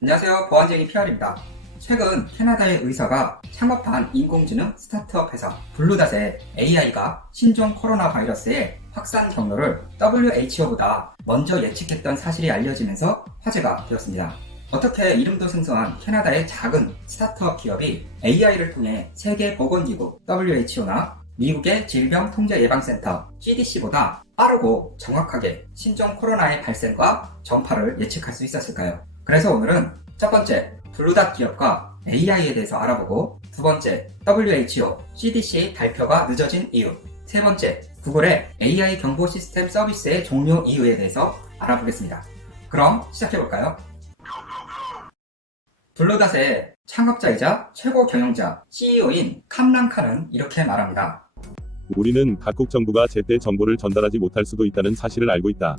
안녕하세요. 보안쟁이 PR입니다. 최근 캐나다의 의사가 창업한 인공지능 스타트업 회사 블루닷의 AI가 신종 코로나 바이러스의 확산 경로를 WHO보다 먼저 예측했던 사실이 알려지면서 화제가 되었습니다. 어떻게 이름도 생소한 캐나다의 작은 스타트업 기업이 AI를 통해 세계보건기구 WHO나 미국의 질병통제예방센터 CDC보다 빠르고 정확하게 신종 코로나의 발생과 전파를 예측할 수 있었을까요? 그래서 오늘은 첫 번째, 블루닷 기업과 AI에 대해서 알아보고, 두 번째, WHO, CDC의 발표가 늦어진 이유, 세 번째, 구글의 AI 경보 시스템 서비스의 종료 이유에 대해서 알아보겠습니다. 그럼 시작해볼까요? 블루닷의 창업자이자 최고 경영자, CEO인 캄란카는 이렇게 말합니다. 우리는 각국 정부가 제때 정보를 전달하지 못할 수도 있다는 사실을 알고 있다.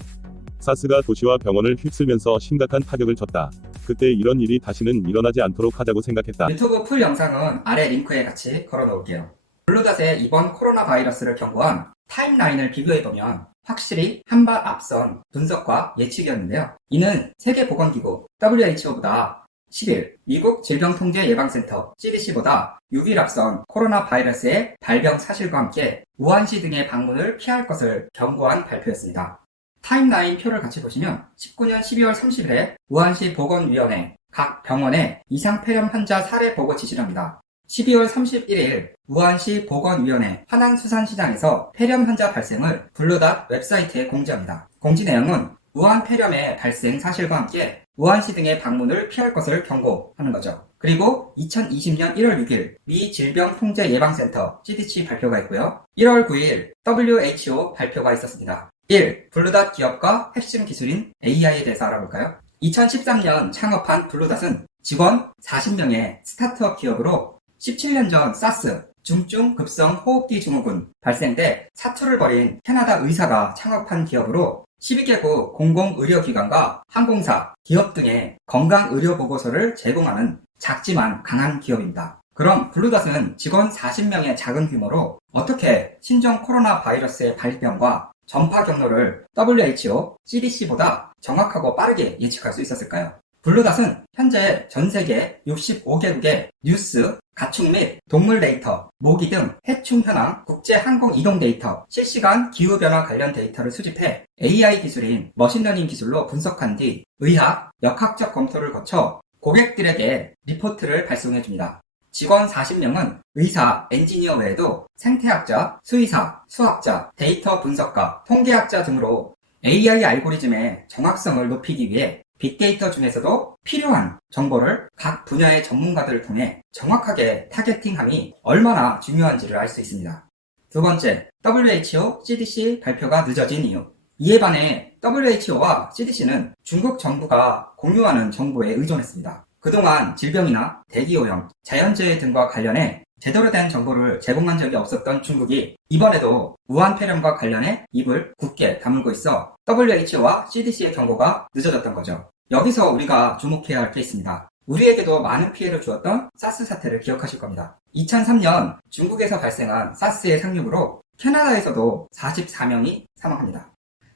사스가 도시와 병원을 휩쓸면서 심각한 타격을 줬다. 그때 이런 일이 다시는 일어나지 않도록 하자고 생각했다. 유튜브 풀 영상은 아래 링크에 같이 걸어 놓을게요. 블루닷의 이번 코로나 바이러스를 경고한 타임라인을 비교해보면 확실히 한 발 앞선 분석과 예측이었는데요. 이는 세계보건기구 WHO보다 10일, 미국 질병통제예방센터 CDC보다 6일 앞선 코로나 바이러스의 발병 사실과 함께 우한시 등의 방문을 피할 것을 경고한 발표였습니다. 타임라인 표를 같이 보시면 19년 12월 30일에 우한시 보건위원회 각 병원의 이상 폐렴 환자 사례 보고 지시랍니다. 12월 31일 우한시 보건위원회 하난수산시장에서 폐렴 환자 발생을 블루닷 웹사이트에 공지합니다. 공지 내용은 우한 폐렴의 발생 사실과 함께 우한시 등의 방문을 피할 것을 경고하는 거죠. 그리고 2020년 1월 6일 미 질병통제예방센터 CDC 발표가 있고요. 1월 9일 WHO 발표가 있었습니다. 1. 블루닷 기업과 핵심 기술인 AI에 대해서 알아볼까요? 2013년 창업한 블루닷은 직원 40명의 스타트업 기업으로 17년 전 사스, 중증급성 호흡기 증후군 발생 때 사투를 벌인 캐나다 의사가 창업한 기업으로 12개국 공공의료기관과 항공사, 기업 등의 건강의료보고서를 제공하는 작지만 강한 기업입니다. 그럼 블루닷은 직원 40명의 작은 규모로 어떻게 신종 코로나 바이러스의 발병과 전파 경로를 WHO, CDC보다 정확하고 빠르게 예측할 수 있었을까요? 블루닷은 현재 전 세계 65개국의 뉴스, 가축 및 동물 데이터, 모기 등 해충 현황, 국제 항공 이동 데이터, 실시간 기후변화 관련 데이터를 수집해 AI 기술인 머신러닝 기술로 분석한 뒤 의학, 역학적 검토를 거쳐 고객들에게 리포트를 발송해줍니다. 직원 40명은 의사, 엔지니어 외에도 생태학자, 수의사, 수학자, 데이터 분석가, 통계학자 등으로 AI 알고리즘의 정확성을 높이기 위해 빅데이터 중에서도 필요한 정보를 각 분야의 전문가들을 통해 정확하게 타겟팅함이 얼마나 중요한지를 알 수 있습니다. 두 번째, WHO, CDC 발표가 늦어진 이유. 이에 반해 WHO와 CDC는 중국 정부가 공유하는 정보에 의존했습니다. 그동안 질병이나 대기오염, 자연재해 등과 관련해 제대로 된 정보를 제공한 적이 없었던 중국이 이번에도 우한 폐렴과 관련해 입을 굳게 다물고 있어 WHO와 CDC의 경고가 늦어졌던 거죠. 여기서 우리가 주목해야 할 게 있습니다. 우리에게도 많은 피해를 주었던 사스 사태를 기억하실 겁니다. 2003년 중국에서 발생한 사스의 상륙으로 캐나다에서도 44명이 사망합니다.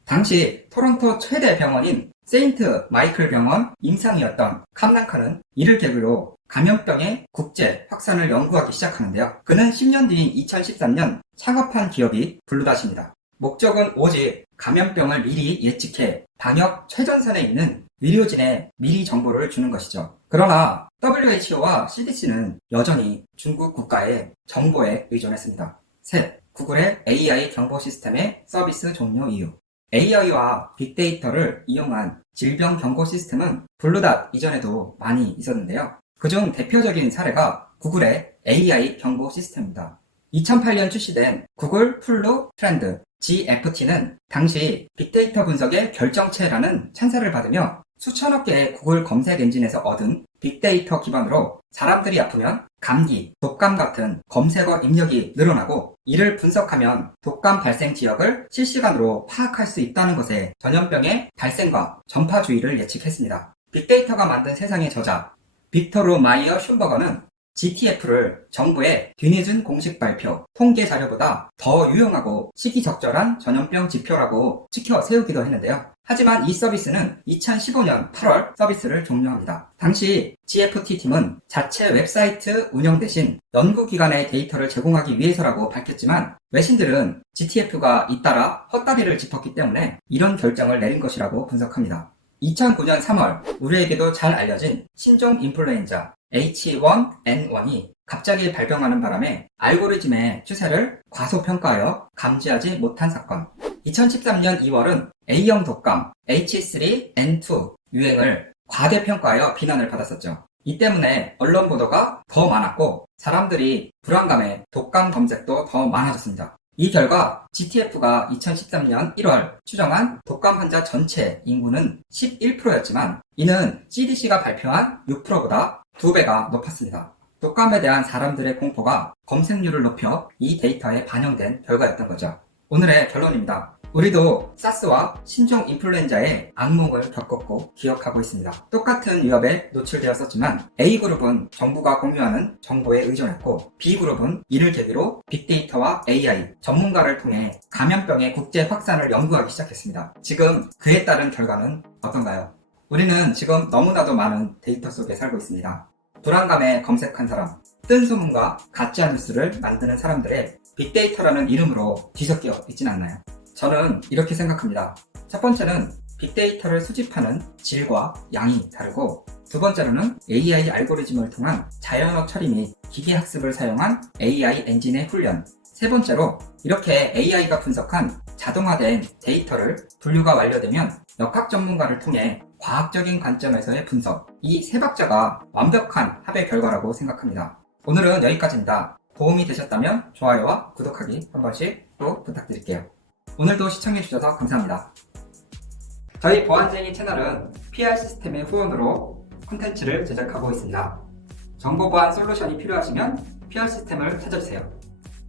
당시 토론토 최대 병원인 세인트 마이클 병원 임상이었던 캄란카는 이를 계기로 감염병의 국제 확산을 연구하기 시작하는데요. 그는 10년 뒤인 2013년 창업한 기업이 블루닷입니다. 목적은 오직 감염병을 미리 예측해 방역 최전선에 있는 의료진에 미리 정보를 주는 것이죠. 그러나 WHO와 CDC는 여전히 중국 국가의 정보에 의존했습니다. 셋, 구글의 AI 경보 시스템의 서비스 종료 이유. AI와 빅데이터를 이용한 질병 경고 시스템은 블루닷 이전에도 많이 있었는데요. 그중 대표적인 사례가 구글의 AI 경보 시스템입니다. 2008년 출시된 구글 플루 트렌드 GFT는 당시 빅데이터 분석의 결정체라는 찬사를 받으며 수천억 개의 구글 검색 엔진에서 얻은 빅데이터 기반으로 사람들이 아프면 감기, 독감 같은 검색어 입력이 늘어나고 이를 분석하면 독감 발생 지역을 실시간으로 파악할 수 있다는 것에 전염병의 발생과 전파 주의를 예측했습니다. 빅데이터가 만든 세상의 저자 빅토르 마이어 슌버거는 GTF를 정부의 뒤늦은 공식 발표, 통계 자료보다 더 유용하고 시기적절한 전염병 지표라고 지켜 세우기도 했는데요. 하지만 이 서비스는 2015년 8월 서비스를 종료합니다. 당시 GFT팀은 자체 웹사이트 운영 대신 연구기관의 데이터를 제공하기 위해서라고 밝혔지만 외신들은 GTF가 잇따라 헛다리를 짚었기 때문에 이런 결정을 내린 것이라고 분석합니다. 2009년 3월 우리에게도 잘 알려진 신종 인플루엔자 H1N1이 갑자기 발병하는 바람에 알고리즘의 추세를 과소평가하여 감지하지 못한 사건. 2013년 2월은 A형 독감 H3N2 유행을 과대평가하여 비난을 받았었죠. 이 때문에 언론 보도가 더 많았고 사람들이 불안감에 독감 검색도 더 많아졌습니다. 이 결과 GTF가 2013년 1월 추정한 독감 환자 전체 인구는 11%였지만 이는 CDC가 발표한 6%보다 2배가 높았습니다. 독감에 대한 사람들의 공포가 검색률을 높여 이 데이터에 반영된 결과였던 거죠. 오늘의 결론입니다. 우리도 사스와 신종 인플루엔자의 악몽을 겪었고 기억하고 있습니다. 똑같은 위협에 노출되었었지만 A그룹은 정부가 공유하는 정보에 의존했고 B그룹은 이를 계기로 빅데이터와 AI, 전문가를 통해 감염병의 국제 확산을 연구하기 시작했습니다. 지금 그에 따른 결과는 어떤가요? 우리는 지금 너무나도 많은 데이터 속에 살고 있습니다. 불안감에 검색한 사람, 뜬 소문과 가짜 뉴스를 만드는 사람들의 빅데이터라는 이름으로 뒤섞여 있진 않나요? 저는 이렇게 생각합니다. 첫 번째는 빅데이터를 수집하는 질과 양이 다르고 두 번째로는 AI 알고리즘을 통한 자연어 처리 및 기계학습을 사용한 AI 엔진의 훈련 세 번째로 이렇게 AI가 분석한 자동화된 데이터를 분류가 완료되면 역학 전문가를 통해 과학적인 관점에서의 분석 이 세 박자가 완벽한 합의 결과라고 생각합니다. 오늘은 여기까지입니다. 도움이 되셨다면 좋아요와 구독하기 한 번씩 또 부탁드릴게요. 오늘도 시청해주셔서 감사합니다. 저희 보안쟁이 채널은 PR 시스템의 후원으로 콘텐츠를 제작하고 있습니다. 정보보안 솔루션이 필요하시면 PR 시스템을 찾아주세요.